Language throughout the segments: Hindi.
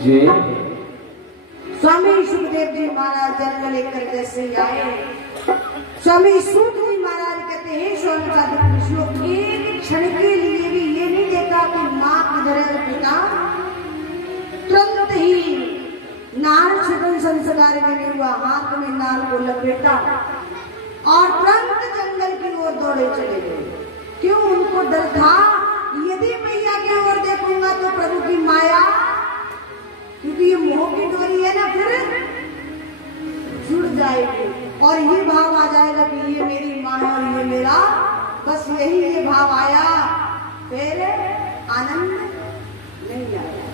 जी। स्वामी सुखदेव जी महाराज जन्म लेकर जैसे आए, स्वामी सूत जी महाराज कहते हैं शौनकादिक ऋषियों एक क्षण के लिए भी ये नहीं देखा कि माँ किधर है पिता, तुरंत ही नार छिदन संस्कार में नहीं हुआ, हाथ में नार को लपेटा और तुरंत जंगल की ओर दौड़े चले गए। क्यों? उनको डर था यदि मैया की ओर देखूंगा तो प्रभु की माया, क्योंकि ये मोह की डोरी है ना, फिर जुड़ जाएगी और ये भाव आ जाएगा कि ये मेरी माँ है और ये मेरा, बस यही ये भाव आया, फिर आनंद नहीं आया।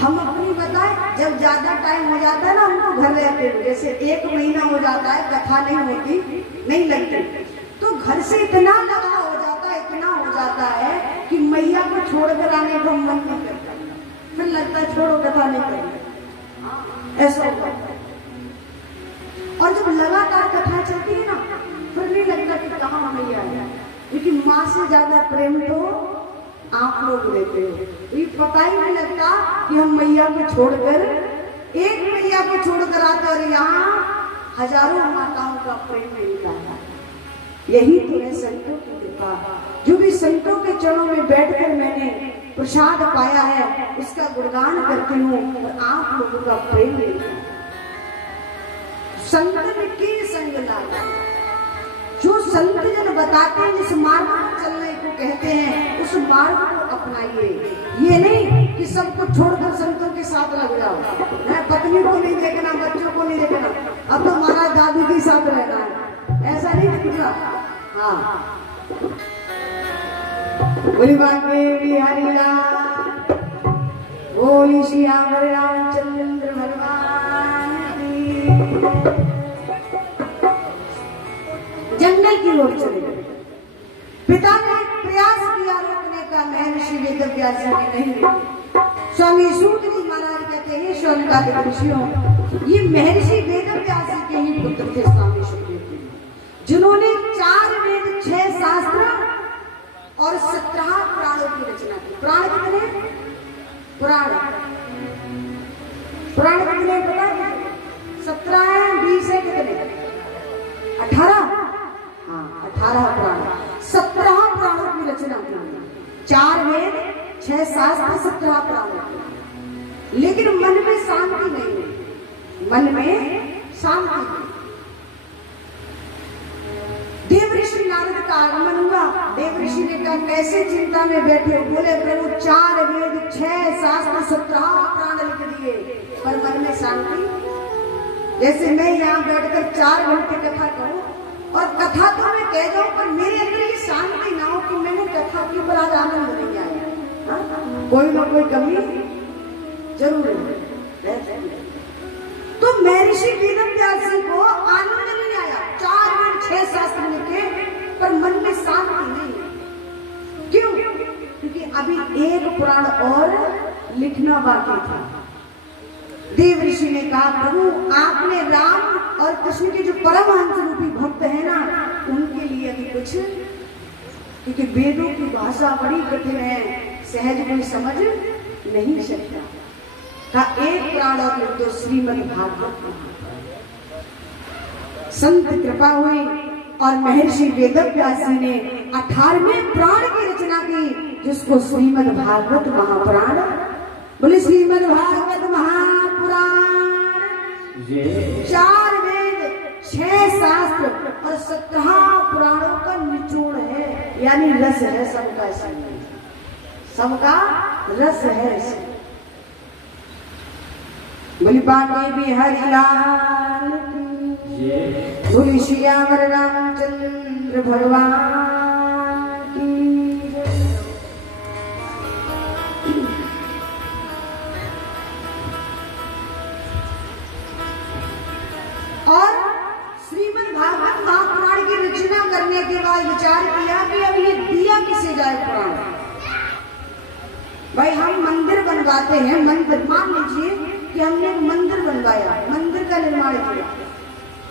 हम अपनी बताए, जब ज्यादा टाइम हो जाता है ना हमको घर रहते हैं, जैसे 1 महीना हो जाता है कथा नहीं होती, नहीं लगती, तो घर से इतना लगाव हो जाता है, इतना हो जाता है कि मैया को छोड़कर आने को मन नहीं करता, फिर लगता है छोड़ो कथा नहीं करेंगे, ऐसा होता है। और जब लगातार कथा चलती है ना, फिर नहीं लगता कि कहाँ मैया है, लेकिन माँ से ज्यादा प्रेम तो आप लोग लेते हो। ये पता ही नहीं लगता कि हम मैया को छोड़कर, एक मैया को छोड़कर आते और यहाँ हजारों माताओं का प्रेम मिलता है। यही तो है संतों की कृपा। जो भी संतों के चरणों में बैठकर मैंने प्रसाद पाया है उसका गुणगान करती हूँ और आप लोगों का प्रेम मिलता है। संत की संग लागा, जो संत जन बताते हैं जिस मार्ग पर चलने को कहते हैं उस मार्ग को अपनाइए। ये नहीं कि सबको छोड़कर संतों के साथ लग जाओ, पत्नी को नहीं देखना, बच्चों को नहीं देखना, अब तो महाराज दादी के साथ रहना है, ऐसा नहीं दिखता। हाँ, बोली बांके बिहारी लाल, बोली श्याम रामचंद्र भगवान की। जंगल की ओर चले गए। पिता ने प्रयास किया रोकने का, महर्षि वेदव्यास ने नहीं। स्वामी सूत जी महाराज कहते हैं शौनकादिक ऋषियों, ये महर्षि वेदव्यास के ही पुत्र थे स्वामी सुखदेव जी, जिन्होंने 4 वेद 6 शास्त्र और 17 पुराणों की रचना की। पुराण कितने? पुराण कितने पता है? 17 है, 20 है, कितने? 18। 18 पुराण, 17 पुराणों की रचना की, 4 वेद 6 शास्त्र 17 पुराण। लेकिन मन में शांति नहीं, मन में शांति नहीं। देव ऋषि नारद का आगमन हुआ। देव ऋषि ने कहा कैसे चिंता में बैठे हो? बोले प्रभु 4 वेद 6 शास्त्र 17 पुराण लिख दिए, पर मन में शांति। जैसे मैं यहाँ बैठकर 4 घंटे कथा करूं और कथा तो मैं कह जाऊं, पर मेरे अंदर ये शांति ना हो कि मैंने कथा के ऊपर आज आनंद नहीं आया, कोई ना कोई कमी जरूर है। तो महर्षि वेदव्यास जी को आनंद नहीं आया, 4 वेद 6 शास्त्र लिखे पर मन में शांति नहीं। क्यों? क्योंकि अभी एक पुराण और लिखना बाकी था। देव ऋषि ने कहा प्रभु आपने राम और कृष्ण के जो परमहंस रूपी भक्त है ना, उनके लिए अभी कुछ, क्योंकि वेदों की भाषा बड़ी कठिन है, सहज कोई समझ नहीं सकता। का एक पुराण और लिख दो, श्रीमद् भागवत। संत कृपा हुई और महर्षि वेदव्यास जी ने 18वें पुराण की रचना की, जिसको श्रीमद् भागवत महापुराण। बोले श्रीमद् भागवत महापुराण। 4 वेद 6 शास्त्र और 17 पुराणों का निचोड़ है, यानी रस है सबका, इसमें सबका रस है इसमें। बोली बांके बिहारी लाल, बोली श्याम रामचंद्र भगवान की। और श्रीमद् भागवत महापुराण की रचना करने के बाद विचार किया कि अब ये दिया किसे जाए पुराण। भाई हम मंदिर बनवाते हैं, मंदिर मान लीजिए कि हमने एक मंदिर बनवाया, मंदिर का निर्माण किया,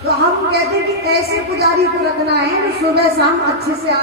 तो हम कहते हैं कि ऐसे पुजारी को रखना है जो सुबह शाम अच्छे से